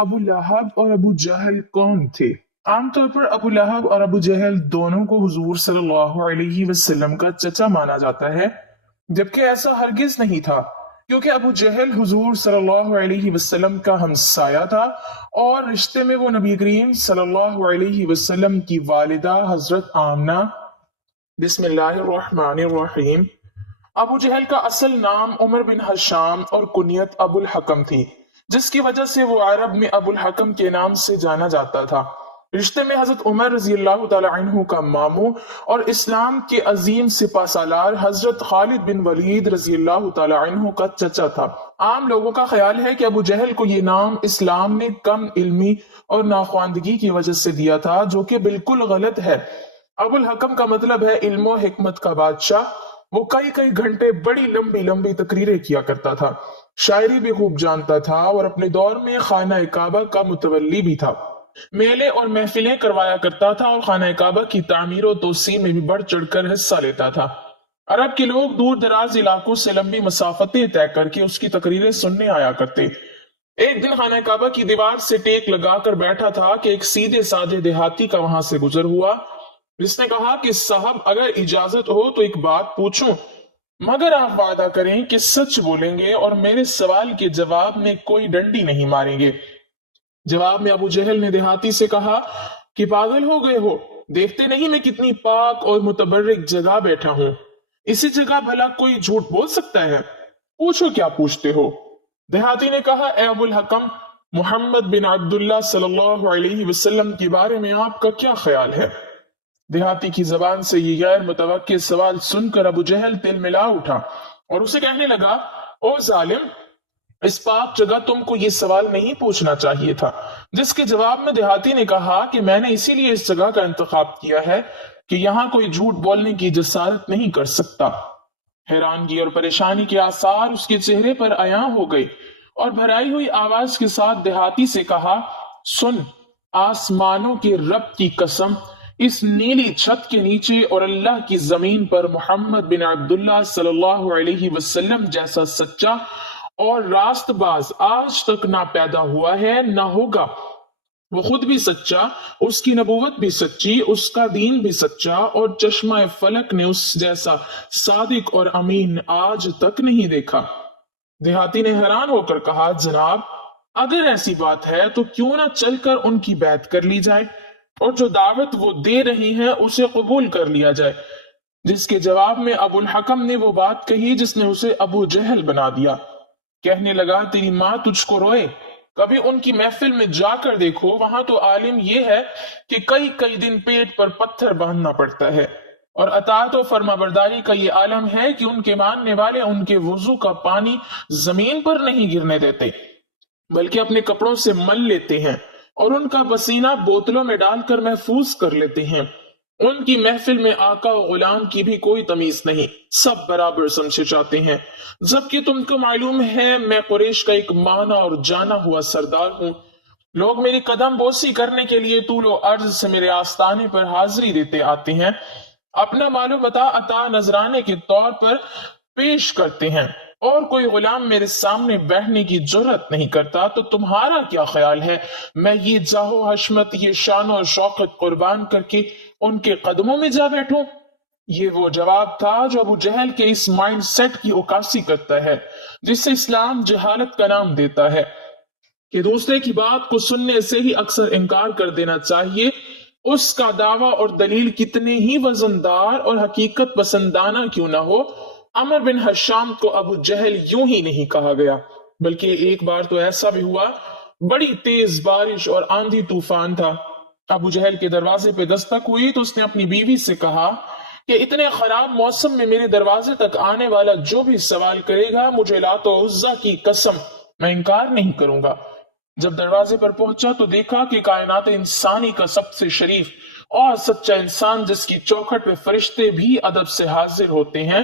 ابو لہب اور ابو جہل کون تھے؟ عام طور پر ابو لہب اور ابو جہل دونوں کو حضور صلی اللہ علیہ وسلم کا چچا مانا جاتا ہے، جبکہ ایسا ہرگز نہیں تھا، کیونکہ ابو جہل حضور صلی اللہ علیہ وسلم کا ہمسایہ تھا اور رشتے میں وہ نبی کریم صلی اللہ علیہ وسلم کی والدہ حضرت آمنہ۔ بسم اللہ الرحمن الرحیم۔ ابو جہل کا اصل نام عمر بن ہشام اور کنیت ابو الحکم تھی، جس کی وجہ سے وہ عرب میں ابو الحکم کے نام سے جانا جاتا تھا۔ رشتے میں حضرت عمر رضی اللہ تعالی عنہ کا ماموں اور اسلام کے عظیم سپہ سالار حضرت خالد بن ولید رضی اللہ تعالی عنہ کا چچا تھا۔ عام لوگوں کا خیال ہے کہ ابو جہل کو یہ نام اسلام نے کم علمی اور ناخواندگی کی وجہ سے دیا تھا، جو کہ بالکل غلط ہے۔ ابو الحکم کا مطلب ہے علم و حکمت کا بادشاہ۔ وہ کئی گھنٹے بڑی لمبی تقریریں کیا کرتا تھا، شاعری بھی خوب جانتا تھا اور اپنے دور میں خانہ کعبہ کا متولی بھی تھا۔ میلے اور محفلیں کروایا کرتا تھا اور خانہ کعبہ کی تعمیر و توسیع میں بھی بڑھ چڑھ کر حصہ لیتا تھا۔ عرب کے لوگ دور دراز علاقوں سے لمبی مسافتیں طے کر کے اس کی تقریریں سننے آیا کرتے۔ ایک دن خانہ کعبہ کی دیوار سے ٹیک لگا کر بیٹھا تھا کہ ایک سیدھے سادے دیہاتی کا وہاں سے گزر ہوا، جس نے کہا کہ صاحب اگر اجازت ہو تو ایک بات پوچھوں، مگر آپ وعدہ کریں کہ سچ بولیں گے اور میرے سوال کے جواب میں کوئی ڈنڈی نہیں ماریں گے۔ جواب میں ابو جہل نے دیہاتی سے کہا کہ پاگل ہو گئے ہو، دیکھتے نہیں میں کتنی پاک اور متبرک جگہ بیٹھا ہوں، اسی جگہ بھلا کوئی جھوٹ بول سکتا ہے؟ پوچھو کیا پوچھتے ہو۔ دیہاتی نے کہا اے ابو الحکم، محمد بن عبداللہ صلی اللہ علیہ وسلم کے بارے میں آپ کا کیا خیال ہے؟ دیہاتی کی زبان سے یہ غیر متوقع سوال سن کر ابو جہل تل ملا اٹھا اور اسے کہنے لگا او ظالم، اس پاک جگہ تم کو یہ سوال نہیں پوچھنا چاہیے تھا۔ جس کے جواب میں دیہاتی نے کہا کہ میں نے اسی لیے اس جگہ کا انتخاب کیا ہے کہ یہاں کوئی جھوٹ بولنے کی جسارت نہیں کر سکتا۔ حیرانگی اور پریشانی کے آثار اس کے چہرے پر عیاں ہو گئے اور بھرائی ہوئی آواز کے ساتھ دیہاتی سے کہا سن، آسمانوں کے رب کی قسم، اس نیلی چھت کے نیچے اور اللہ کی زمین پر محمد بن عبداللہ صلی اللہ علیہ وسلم جیسا سچا اور راست باز آج تک نہ پیدا ہوا ہے نہ ہوگا۔ وہ خود بھی سچا، اس کی نبوت بھی سچی، اس کا دین بھی سچا، اور چشمہ فلک نے اس جیسا صادق اور امین آج تک نہیں دیکھا۔ دیہاتی نے حیران ہو کر کہا جناب، اگر ایسی بات ہے تو کیوں نہ چل کر ان کی بیعت کر لی جائے اور جو دعوت وہ دے رہی ہیں اسے قبول کر لیا جائے۔ جس کے جواب میں ابو الحکم نے وہ بات کہی جس نے اسے ابو جہل بنا دیا۔ کہنے لگا تیری ماں تجھ کو روئے، کبھی ان کی محفل میں جا کر دیکھو، وہاں تو عالم یہ ہے کہ کئی دن پیٹ پر پتھر باندھنا پڑتا ہے، اور اطاعت و فرما برداری کا یہ عالم ہے کہ ان کے ماننے والے ان کے وضو کا پانی زمین پر نہیں گرنے دیتے بلکہ اپنے کپڑوں سے مل لیتے ہیں اور ان کا پسینہ بوتلوں میں ڈال کر محفوظ کر لیتے ہیں۔ ان کی محفل میں آقا و غلام کی بھی کوئی تمیز نہیں، سب برابر سمجھے جاتے ہیں، جبکہ تم کو معلوم ہے میں قریش کا ایک مانا اور جانا ہوا سردار ہوں۔ لوگ میری قدم بوسی کرنے کے لیے طول و عرض سے میرے آستانے پر حاضری دیتے آتے ہیں، اپنا مال و متاع عطا نذرانے کے طور پر پیش کرتے ہیں، اور کوئی غلام میرے سامنے بیٹھنے کی جرات نہیں کرتا۔ تو تمہارا کیا خیال ہے میں یہ جاہ و حشمت، یہ شان و شوکت قربان کر کے ان کے قدموں میں جا بیٹھوں؟ یہ وہ جواب تھا جو ابو جہل کے اس مائنڈ سیٹ کی عکاسی کرتا ہے جس سے اسلام جہالت کا نام دیتا ہے کہ دوسرے کی بات کو سننے سے ہی اکثر انکار کر دینا چاہیے، اس کا دعویٰ اور دلیل کتنے ہی وزندار اور حقیقت پسندانہ کیوں نہ ہو۔ عمر بن ہشام کو ابو جہل یوں ہی نہیں کہا گیا، بلکہ ایک بار تو ایسا بھی ہوا، بڑی تیز بارش اور آندھی طوفان تھا۔ ابو جہل کے دروازے پہ دستک ہوئی تو اس نے اپنی بیوی سے کہا کہ اتنے خراب موسم میں میرے دروازے تک آنے والا جو بھی سوال کرے گا، مجھے لات و عزا کی قسم میں انکار نہیں کروں گا۔ جب دروازے پر پہنچا تو دیکھا کہ کائنات انسانی کا سب سے شریف اور سچا انسان، جس کی چوکھٹ پہ فرشتے بھی ادب سے حاضر ہوتے ہیں،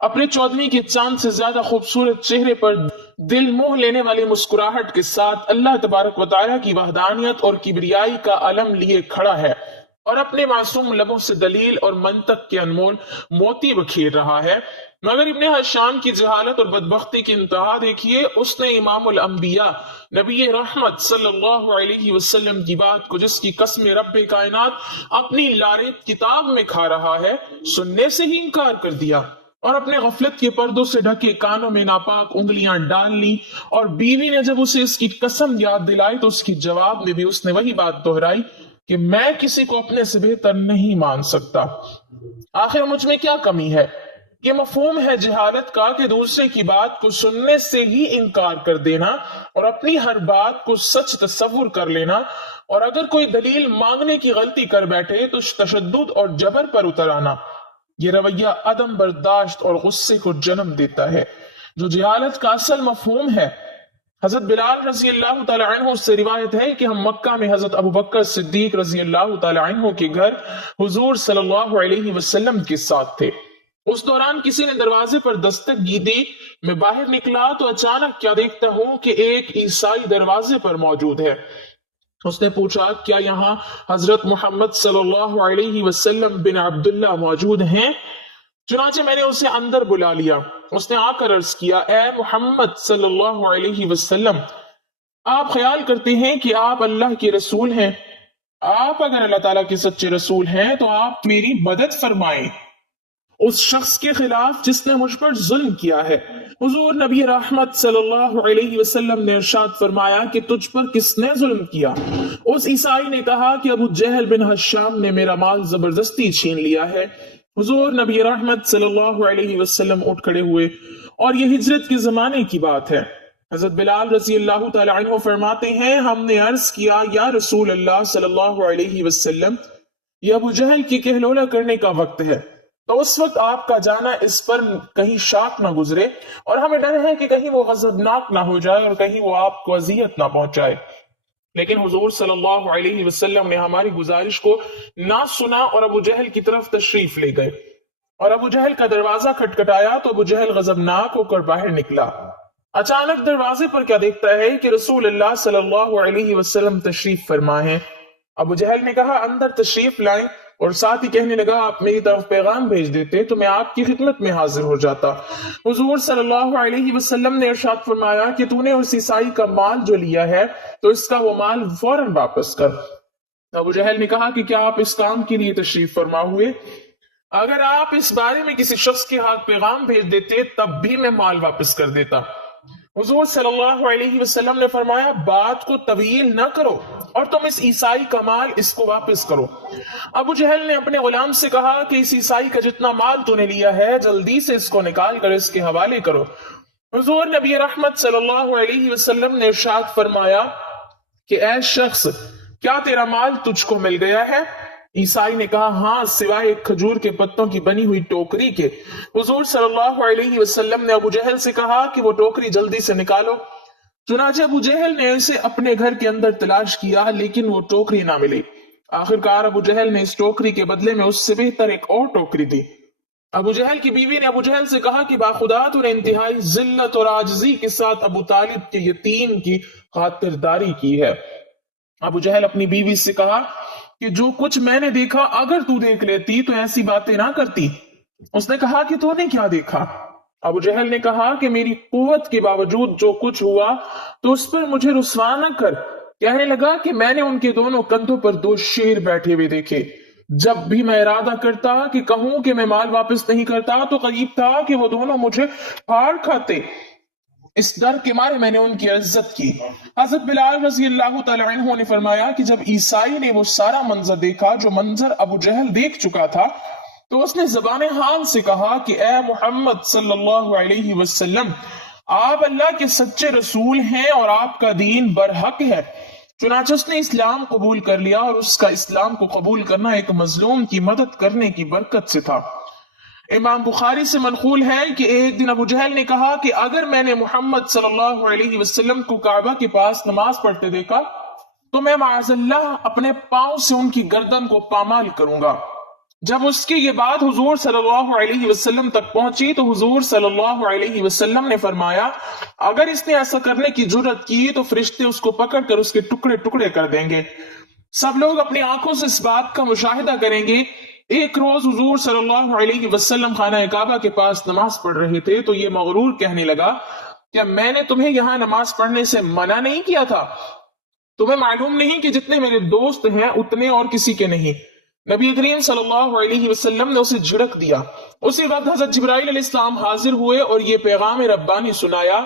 اپنے 14ویں کے چاند سے زیادہ خوبصورت چہرے پر دل موہ لینے والی مسکراہٹ کے ساتھ اللہ تبارک و تعالیٰ کی وحدانیت اور کبریائی کا علم لیے کھڑا ہے، اور اپنے معصوم لبوں سے دلیل اور منطق کے انمول موتی بکھیر رہا ہے۔ مگر ابن ہشام کی جہالت اور بدبختی کی انتہا دیکھیے، اس نے امام الانبیاء نبی رحمت صلی اللہ علیہ وسلم کی بات کو جس کی قسم رب کائنات اپنی لاریب کتاب میں کھا رہا ہے سننے سے ہی انکار کر دیا، اور اپنے غفلت کے پردوں سے ڈھکے کانوں میں ناپاک انگلیاں ڈال لی، اور بیوی نے جب اسے اس کی قسم یاد دلائی تو اس کی جواب میں بھی اس نے وہی بات دہرائی کہ میں کسی کو اپنے سے بہتر نہیں مان سکتا۔ آخر مجھ میں کیا کمی ہے؟ یہ مفہوم ہے جہالت کا کہ دوسرے کی بات کو سننے سے ہی انکار کر دینا اور اپنی ہر بات کو سچ تصور کر لینا، اور اگر کوئی دلیل مانگنے کی غلطی کر بیٹھے تو تشدد اور جبر پر اتر آنا۔ یہ رویہ عدم برداشت اور غصے کو جنم دیتا ہے جو جہالت کا اصل مفہوم ہے۔ حضرت بلال رضی اللہ تعالی عنہ سے روایت ہے کہ ہم مکہ میں حضرت ابو بکر صدیق رضی اللہ تعالی عنہ کے گھر حضور صلی اللہ علیہ وسلم کے ساتھ تھے۔ اس دوران کسی نے دروازے پر دستک دی، میں باہر نکلا تو اچانک کیا دیکھتا ہوں کہ ایک عیسائی دروازے پر موجود ہے۔ اس نے پوچھا کیا یہاں حضرت محمد صلی اللہ علیہ وسلم بن عبداللہ موجود ہیں؟ چنانچہ میں نے اسے اندر بلا لیا۔ اس نے آ کر عرض کیا اے محمد صلی اللہ علیہ وسلم، آپ خیال کرتے ہیں کہ آپ اللہ کے رسول ہیں؟ آپ اگر اللہ تعالیٰ کے سچے رسول ہیں تو آپ میری مدد فرمائیں اس شخص کے خلاف جس نے مجھ پر ظلم کیا ہے۔ حضور نبی رحمت صلی اللہ علیہ وسلم نے ارشاد فرمایا کہ تجھ پر کس نے ظلم کیا؟ اس عیسائی نے کہا کہ ابو جہل بن ہشام نے میرا مال زبردستی چھین لیا ہے۔ حضور نبی رحمت صلی اللہ علیہ وسلم اٹھ کھڑے ہوئے، اور یہ ہجرت کے زمانے کی بات ہے۔ حضرت بلال رضی اللہ تعالی عنہ فرماتے ہیں ہم نے عرض کیا یا رسول اللہ صلی اللہ علیہ وسلم، یہ ابو جہل کی کہلولہ کرنے کا وقت ہے، تو اس وقت آپ کا جانا اس پر کہیں شاک نہ گزرے، اور ہمیں ڈر ہے کہ کہیں وہ غضبناک نہ ہو جائے اور کہیں وہ آپ کو اذیت نہ پہنچائے۔ لیکن حضور صلی اللہ علیہ وسلم نے ہماری گزارش کو نہ سنا اور ابو جہل کی طرف تشریف لے گئے، اور ابو جہل کا دروازہ کھٹکھٹایا تو ابو جہل غضبناک ہو کر باہر نکلا۔ اچانک دروازے پر کیا دیکھتا ہے کہ رسول اللہ صلی اللہ علیہ وسلم تشریف فرما ہے۔ ابو جہل نے کہا اندر تشریف لائیں، اور ساتھ ہی کہنے لگا آپ میری طرف پیغام بھیج دیتے تو میں آپ کی خدمت میں حاضر ہو جاتا۔ حضور صلی اللہ علیہ وسلم نے ارشاد فرمایا کہ تو نے اس عیسائی کا مال جو لیا ہے تو اس کا وہ مال فوراً واپس کر۔ ابو جہل نے کہا کہ کیا آپ اس کام کے لیے تشریف فرما ہوئے؟ اگر آپ اس بارے میں کسی شخص کے ہاتھ پیغام بھیج دیتے تب بھی میں مال واپس کر دیتا۔ حضور صلی اللہ علیہ وسلم نے فرمایا بات کو طویل نہ کرو اور تم اس عیسائی کا مال اس کو واپس کرو۔ ابو جہل نے اپنے غلام سے کہا کہ اس عیسائی کا جتنا مال تو نے لیا ہے جلدی سے اس کو نکال کر اس کے حوالے کرو۔ حضور نبی رحمت صلی اللہ علیہ وسلم نے ارشاد فرمایا کہ اے شخص کیا تیرا مال تجھ کو مل گیا ہے؟ عیسائی نے کہا ہاں سوائے ایک کھجور کے پتوں کی بنی ہوئی ٹوکری کے۔ حضور صلی اللہ علیہ وسلم نے ابو جہل سے کہا کہ وہ ٹوکری جلدی سے نکالو۔ چنانچہ ابو جہل نے اسے اپنے گھر کے اندر تلاش کیا لیکن وہ ٹوکری نہ ملی۔ آخرکار ابو جہل نے اس ٹوکری کے بدلے میں اس سے بہتر ایک اور ٹوکری دی۔ ابو جہل کی بیوی نے ابو جہل سے کہا کہ باخدا تو نے انتہائی ذلت اور عاجزی کے ساتھ ابو طالب کے یتیم کی خاطرداری کی ہے۔ ابو جہل اپنی بیوی سے کہا کہ جو کچھ میں نے دیکھا اگر تو دیکھ لیتی تو ایسی باتیں نہ کرتی۔ اس نے کہا کہ تو نے کیا دیکھا؟ ابو جہل نے کہا کہ میری قوت کے باوجود جو کچھ ہوا تو اس پر مجھے رسوا نہ کر۔ کہنے لگا کہ میں نے ان کے دونوں کندھوں پر دو شیر بیٹھے ہوئے دیکھے۔ جب بھی میں ارادہ کرتا کہ کہوں کہ میں مال واپس نہیں کرتا تو قریب تھا کہ وہ دونوں مجھے پھاڑ کھاتے۔ اس ڈر کے مارے میں نے ان کی عزت کی۔ حضرت بلال رضی اللہ تعالی عنہ نے فرمایا کہ جب عیسائی نے وہ سارا منظر دیکھا جو منظر ابو جہل دیکھ چکا تھا تو اس نے زبان حال سے کہا کہ اے محمد صلی اللہ علیہ وسلم آپ اللہ کے سچے رسول ہیں اور آپ کا دین برحق ہے۔ چنانچہ اس نے اسلام قبول کر لیا، اور اس کا اسلام کو قبول کرنا ایک مظلوم کی مدد کرنے کی برکت سے تھا۔ امام بخاری سے منقول ہے کہ ایک دن ابو جہل نے کہا کہ اگر میں نے محمد صلی اللہ علیہ وسلم کو کعبہ کے پاس نماز پڑھتے دیکھا تو میں معاذ اللہ اپنے پاؤں سے ان کی گردن کو پامال کروں گا۔ جب اس کی یہ بات حضور صلی اللہ علیہ وسلم تک پہنچی تو حضور صلی اللہ علیہ وسلم نے فرمایا اگر اس نے ایسا کرنے کی جرت کی تو فرشتے اس کو پکڑ کر اس کے ٹکڑے ٹکڑے کر دیں گے۔ سب لوگ اپنی آنکھوں سے اس بات کا مشاہدہ کریں گے۔ ایک روز حضور صلی اللہ علیہ وسلم خانہ کعبہ کے پاس نماز پڑھ رہے تھے تو یہ مغرور کہنے لگا کیا میں نے تمہیں یہاں نماز پڑھنے سے منع نہیں کیا تھا؟ تمہیں معلوم نہیں کہ جتنے میرے دوست ہیں اتنے اور کسی کے نہیں؟ نبی کریم صلی اللہ علیہ وسلم نے اسے جھڑک دیا۔ اسی وقت حضرت جبرائیل علیہ السلام حاضر ہوئے اور یہ پیغام ربانی سنایا۔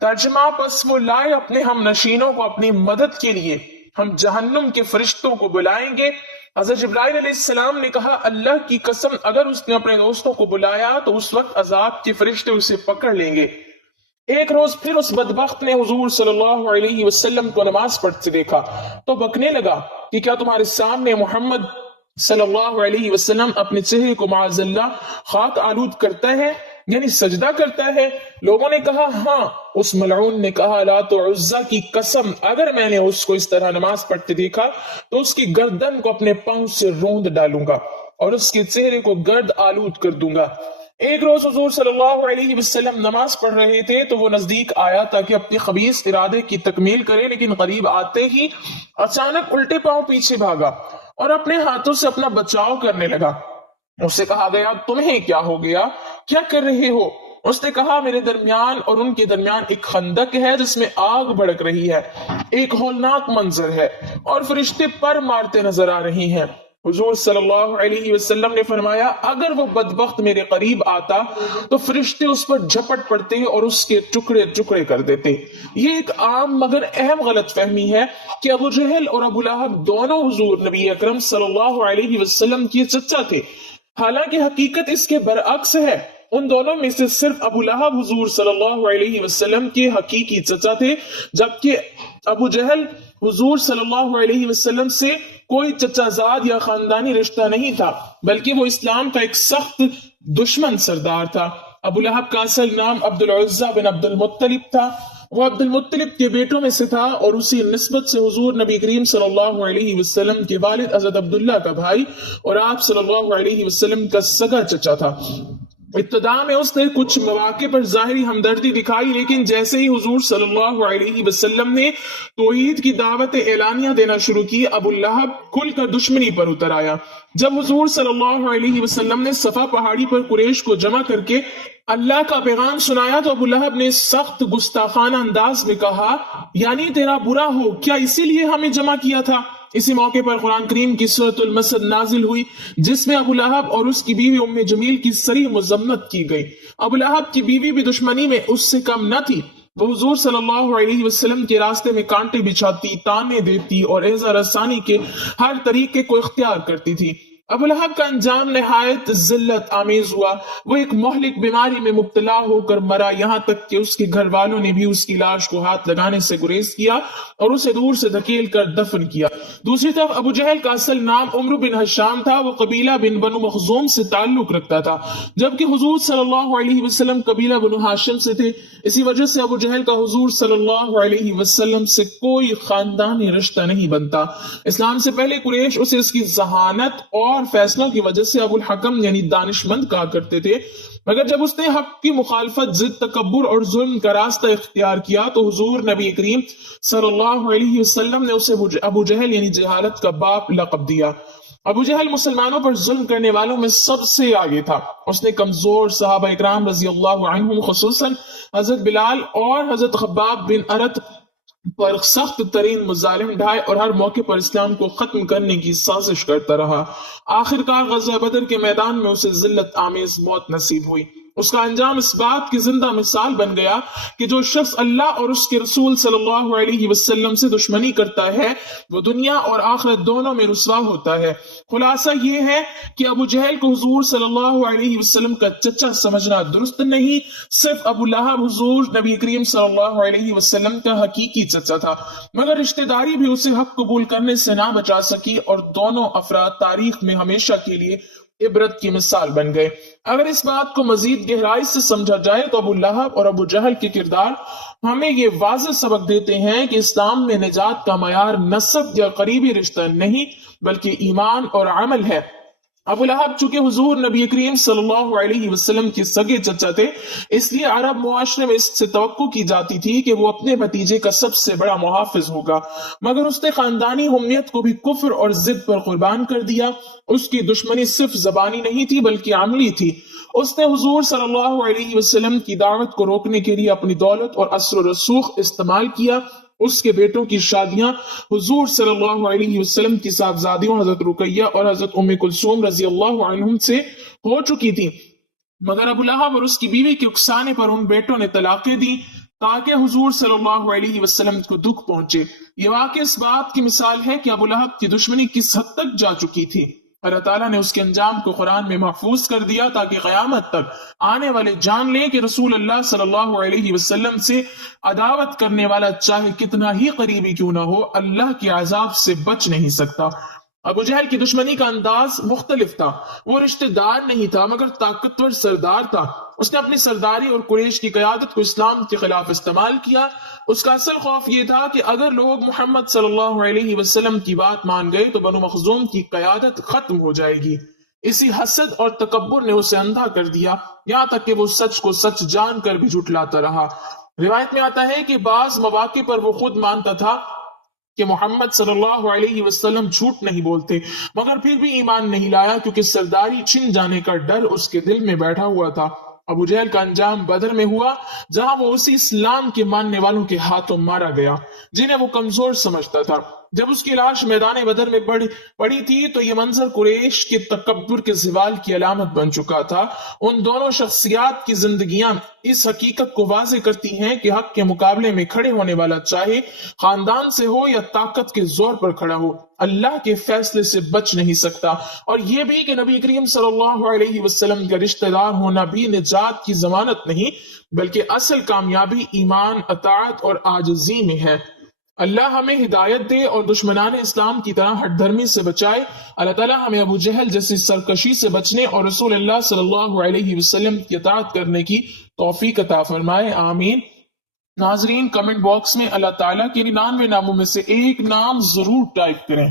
ترجمہ: پس وہ لائے اپنے ہم نشینوں کو اپنی مدد کے لیے، ہم جہنم کے فرشتوں کو بلائیں گے۔ حضرت جبرائیل علیہ السلام نے کہا، اللہ کی قسم اگر اس نے اپنے دوستوں کو بلایا تو اس وقت عذاب کے فرشتے اسے پکڑ لیں گے۔ ایک روز پھر اس بدبخت نے حضور صلی اللہ علیہ وسلم کو نماز پڑھتے دیکھا تو بکنے لگا کہ کیا تمہارے سامنے محمد صلی اللہ علیہ وسلم اپنے چہرے کو معاذ اللہ خاک آلود کرتا ہے، یعنی سجدہ کرتا ہے؟ لوگوں نے کہا ہاں۔ اس ملعون نے کہا، لات و عزا کی قسم اگر میں نے اس کو اس طرح نماز پڑھتے دیکھا تو اس کی گردن کو اپنے پاؤں سے روند ڈالوں گا اور اس کے چہرے کو گرد آلود کر دوں گا۔ ایک روز حضور صلی اللہ علیہ وسلم نماز پڑھ رہے تھے تو وہ نزدیک آیا تاکہ اپنی خبیث ارادے کی تکمیل کرے، لیکن قریب آتے ہی اچانک الٹے پاؤں پیچھے بھاگا اور اپنے ہاتھوں سے اپنا بچاؤ کرنے لگا۔ اسے کہا گیا، تمہیں کیا ہو گیا؟ کیا کر رہے ہو؟ اس نے کہا، میرے درمیان اور ان کے درمیان ایک خندق ہے جس میں آگ بھڑک رہی ہے، ایک ہولناک منظر ہے اور فرشتے پر مارتے نظر آ رہے ہیں۔ حضور صلی اللہ علیہ وسلم نے فرمایا، اگر وہ بدبخت میرے قریب آتا تو فرشتے اس پر جھپٹ پڑتے اور اس کے ٹکڑے ٹکڑے کر دیتے۔ یہ ایک عام مگر اہم غلط فہمی ہے کہ ابو جہل اور ابو لہب دونوں حضور نبی اکرم صلی اللہ علیہ وسلم کے چچا تھے، حالانکہ حقیقت اس کے برعکس ہے۔ ان دونوں میں سے صرف ابو لہب حضور صلی اللہ علیہ وسلم کے حقیقی چچا تھے، جبکہ ابو جہل حضور صلی اللہ علیہ وسلم سے کوئی چچا زاد یا خاندانی رشتہ نہیں تھا، بلکہ وہ اسلام کا ایک سخت دشمن سردار تھا۔ ابو لہب کا اصل نام عبد العزہ بن عبد المطلب تھا۔ وہ عبد المطلب کے بیٹوں میں سے تھا اور اسی نسبت سے حضور نبی کریم صلی اللہ علیہ وسلم کے والد حضرت عبداللہ کا بھائی اور آپ صلی اللہ علیہ وسلم کا سگا چچا تھا۔ ابتدا میں اس نے کچھ مواقع پر ظاہری ہمدردی دکھائی، لیکن جیسے ہی حضور صلی اللہ علیہ وسلم نے توحید کی دعوت اعلانیہ دینا شروع کی، ابو لہب کھل کر دشمنی پر اتر آیا۔ جب حضور صلی اللہ علیہ وسلم نے صفا پہاڑی پر قریش کو جمع کر کے اللہ کا پیغام سنایا تو ابو لہب نے سخت گستاخانہ انداز میں کہا، یعنی تیرا برا ہو کیا اسی لیے ہمیں جمع کیا تھا؟ اسی موقع پر قرآن کریم کی سورۃ المسد نازل ہوئی جس میں ابو لہب اور اس کی بیوی ام جمیل کی صریح مذمت کی گئی۔ ابو لہب کی بیوی بھی دشمنی میں اس سے کم نہ تھی، وہ حضور صلی اللہ علیہ وسلم کے راستے میں کانٹے بچھاتی، تانے دیتی اور ایذا رسانی کے ہر طریقے کو اختیار کرتی تھی۔ ابو لہب کا انجام نہایت ذلت آمیز ہوا، وہ ایک مہلک بیماری میں مبتلا ہو کر مرا، یہاں تک کہ اس کے گھر والوں نے بھی اس کی لاش کو ہاتھ لگانے سے گریز کیا اور اسے دور سے دھکیل کر دفن کیا۔ دوسری طرف ابو جہل کا اصل نام عمرو بن حشام تھا، وہ قبیلہ بن بنو مخزوم سے تعلق رکھتا تھا، جبکہ حضور صلی اللہ علیہ وسلم قبیلہ بنو ہاشم سے تھے۔ اسی وجہ سے ابو جہل کا حضور صلی اللہ علیہ وسلم سے کوئی خاندانی رشتہ نہیں بنتا۔ اسلام سے پہلے قریش اسے اس کی ذہانت اور فیصلوں کی وجہ سے ابو الحکم یعنی دانشمند کہا کرتے تھے، مگر جب اس نے حق کی مخالفت، ضد، تکبر اور ظلم کا راستہ اختیار کیا تو حضور نبی کریم صلی اللہ علیہ وسلم نے اسے ابو جہل یعنی جہالت کا باپ لقب دیا۔ ابو جہل مسلمانوں پر ظلم کرنے والوں میں سب سے آگے تھا۔ اس نے کمزور صحابہ اکرام رضی اللہ عنہم خصوصاً حضرت بلال اور حضرت خباب بن ارت پر سخت ترین مظالم ڈھائے اور ہر موقع پر اسلام کو ختم کرنے کی سازش کرتا رہا۔ آخرکار غزوہ بدر کے میدان میں اسے ذلت آمیز موت نصیب ہوئی۔ اس کا انجام اس بات کی زندہ مثال بن گیا کہ جو شخص اللہ اور اس کے رسول صلی اللہ علیہ وسلم سے دشمنی کرتا ہے وہ دنیا اور آخرت دونوں میں رسوا ہوتا ہے۔ خلاصہ یہ ہے کہ ابو جہل کو حضور صلی اللہ علیہ وسلم کا چچا سمجھنا درست نہیں، صرف ابو لہب حضور نبی کریم صلی اللہ علیہ وسلم کا حقیقی چچا تھا، مگر رشتہ داری بھی اسے حق قبول کرنے سے نہ بچا سکی اور دونوں افراد تاریخ میں ہمیشہ کے لیے عبرت کی مثال بن گئے۔ اگر اس بات کو مزید گہرائی سے سمجھا جائے تو ابو لہب اور ابو جہل کے کردار ہمیں یہ واضح سبق دیتے ہیں کہ اسلام میں نجات کا معیار نسب یا قریبی رشتہ نہیں بلکہ ایمان اور عمل ہے۔ ابو لہب چونکہ حضور نبی کریم صلی اللہ علیہ وسلم کے سگے چچا تھے، اس لیے عرب معاشرے میں اس سے توقع کی جاتی تھی کہ وہ اپنے بھتیجے کا سب سے بڑا محافظ ہوگا، مگر اس نے خاندانی حمیت کو بھی کفر اور ضد پر قربان کر دیا۔ اس کی دشمنی صرف زبانی نہیں تھی بلکہ عملی تھی۔ اس نے حضور صلی اللہ علیہ وسلم کی دعوت کو روکنے کے لیے اپنی دولت اور اثر و رسوخ استعمال کیا۔ اس کے بیٹوں کی شادیاں حضور صلی اللہ علیہ وسلم کی صاحبزادیوں حضرت رقیہ اور حضرت ام کلثوم رضی اللہ عنہم سے ہو چکی تھی، مگر ابو لہب اور اس کی بیوی کے اکسانے پر ان بیٹوں نے طلاقیں دی تاکہ حضور صلی اللہ علیہ وسلم کو دکھ پہنچے۔ یہ واقعہ اس بات کی مثال ہے کہ ابو لہب کی دشمنی کس حد تک جا چکی تھی۔ اللہ تعالیٰ نے اس کے انجام کو قرآن میں محفوظ کر دیا تاکہ قیامت تک آنے والے جان لیں کہ رسول اللہ صلی اللہ علیہ وسلم سے عداوت کرنے والا چاہے کتنا ہی قریبی کیوں نہ ہو، اللہ کے عذاب سے بچ نہیں سکتا۔ ابو جہل کی دشمنی کا انداز مختلف تھا۔ وہ رشتہ دار نہیں تھا مگر طاقتور سردار تھا۔ اس نے اپنی سرداری اور قریش کی قیادت کو اسلام کے خلاف استعمال کیا۔ اس کا اصل خوف یہ تھا کہ اگر لوگ محمد صلی اللہ علیہ وسلم کی بات مان گئے تو بنو مخزوم کی قیادت ختم ہو جائے گی۔ اسی حسد اور تکبر نے اسے اندھا کر دیا، یہاں تک کہ وہ سچ کو سچ جان کر بھی جھٹلاتا رہا۔ روایت میں آتا ہے کہ بعض مواقع پر وہ خود مانتا تھا کہ محمد صلی اللہ علیہ وسلم جھوٹ نہیں بولتے، مگر پھر بھی ایمان نہیں لایا کیونکہ سرداری چھن جانے کا ڈر اس کے دل میں بیٹھا ہوا تھا۔ ابو جہل کا انجام بدر میں ہوا، جہاں وہ اسی اسلام کے ماننے والوں کے ہاتھوں مارا گیا جنہیں وہ کمزور سمجھتا تھا۔ جب اس کی لاش میدان بدر میں پڑی تھی تو یہ منظر قریش کے تکبر کے زوال کی علامت بن چکا تھا۔ ان دونوں شخصیات کی زندگیاں اس حقیقت کو واضح کرتی ہیں کہ حق کے مقابلے میں کھڑے ہونے والا چاہے خاندان سے ہو یا طاقت کے زور پر کھڑا ہو، اللہ کے فیصلے سے بچ نہیں سکتا۔ اور یہ بھی کہ نبی کریم صلی اللہ علیہ وسلم کا رشتہ دار ہونا بھی نجات کی ضمانت نہیں، بلکہ اصل کامیابی ایمان، اطاعت اور عاجزی میں ہے۔ اللہ ہمیں ہدایت دے اور دشمنان اسلام کی طرح ہٹ دھرمی سے بچائے۔ اللہ تعالیٰ ہمیں ابو جہل جیسی سرکشی سے بچنے اور رسول اللہ صلی اللہ علیہ وسلم کی اطاعت کرنے کی توفیق عطا فرمائے، آمین۔ ناظرین، کمنٹ باکس میں اللہ تعالیٰ کے 99 ناموں میں سے ایک نام ضرور ٹائپ کریں۔